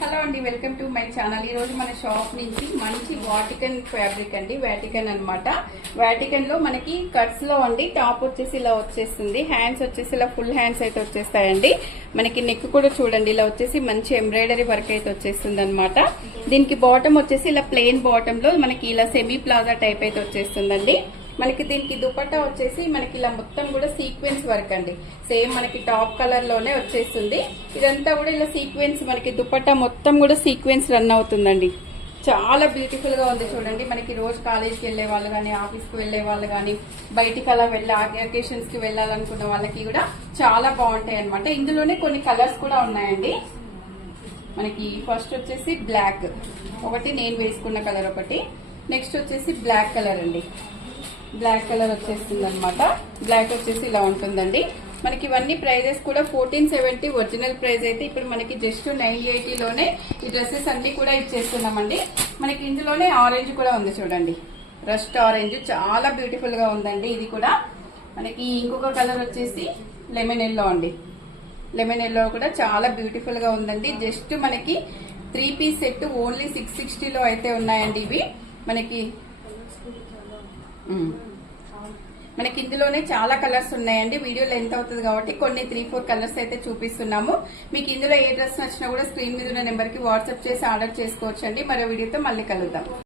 Hello అండి, welcome to my channel. ఈ రోజు మన షాప్ నుంచి మంచి వాటికన్ ఫ్యాబ్రిక్ అండి, వాటికన్ అన్నమాట. వాటికన్ లో మనకి కట్స్ లో అండి టాప్ వచ్చేసి ఇలా వచ్చేస్తుంది, హ్యాండ్స్ వచ్చేసి ఇలా ఫుల్ హ్యాండ్స్ అయితే వచ్చేస్తాయండి. మనకి నెక్ కూడా చూడండి ఇలా వచ్చేసి మంచి ఎంబ్రాయిడరీ వర్క్ అయితే వచ్చేస్తుంది అనమాట. దీనికి బాటమ్ వచ్చేసి ఇలా ప్లెయిన్ బాటమ్ లో మనకి ఇలా సెమీ ప్లాజా టైప్ అయితే వచ్చేస్తుందండి. మనకి దీనికి దుపట్టా వచ్చేసి మనకి ఇలా మొత్తం కూడా సీక్వెన్స్ వర్క్ అండి, సేమ్ మనకి టాప్ కలర్ లోనే వచ్చేస్తుంది. ఇదంతా కూడా ఇలా సీక్వెన్స్, మనకి దుపట్టా మొత్తం కూడా సీక్వెన్స్ రన్ అవుతుందండి. చాలా బ్యూటిఫుల్ గా ఉంది చూడండి. మనకి రోజు కాలేజ్కి వెళ్లే వాళ్ళు కానీ, ఆఫీస్ కి వెళ్లే వాళ్ళు కానీ, బయటికి అలా వెళ్ళే అకేషన్స్ కి వెళ్ళాలనుకున్న వాళ్ళకి కూడా చాలా బాగుంటాయి అనమాట. ఇందులోనే కొన్ని కలర్స్ కూడా ఉన్నాయండి. మనకి ఫస్ట్ వచ్చేసి బ్లాక్ ఒకటి, నేను వేసుకున్న కలర్ ఒకటి. నెక్స్ట్ వచ్చేసి బ్లాక్ కలర్ అండి, బ్లాక్ కలర్ వచ్చేస్తుంది అనమాట. బ్లాక్ వచ్చేసి ఇలా ఉంటుందండి. మనకి ఇవన్నీ ప్రైజెస్ కూడా 1470 ఒరిజినల్ ప్రైస్ అయితే ఇప్పుడు మనకి జస్ట్ 980 లోనే ఈ డ్రెస్సెస్ అన్ని కూడా ఇచ్చేస్తున్నామండి. మనకి ఇందులోనే ఆరెంజ్ కూడా ఉంది చూడండి, రస్ట్ ఆరెంజ్ చాలా బ్యూటిఫుల్ గా ఉందండి. ఇది కూడా మనకి ఇంకొక కలర్ వచ్చేసి లెమన్ ఎల్లో అండి. లెమన్ ఎల్లో కూడా చాలా బ్యూటిఫుల్ గా ఉందండి. జస్ట్ మనకి 3 పీస్ సెట్ ఓన్లీ 660 లో అయితే ఉన్నాయండి. ఇవి మనకి ఇందులోనే చాలా కలర్స్ ఉన్నాయండి. వీడియో లెంత్ అవుతుంది కాబట్టి కొన్ని 3-4 కలర్స్ అయితే చూపిస్తున్నాము. మీకు ఇందులో ఏ డ్రెస్ నచ్చినా కూడా స్క్రీన్ మీద ఉన్న నెంబర్ కి వాట్సాప్ చేసి ఆర్డర్ చేసుకోవచ్చండి. మరో వీడియోతో మళ్ళీ కలుద్దాం.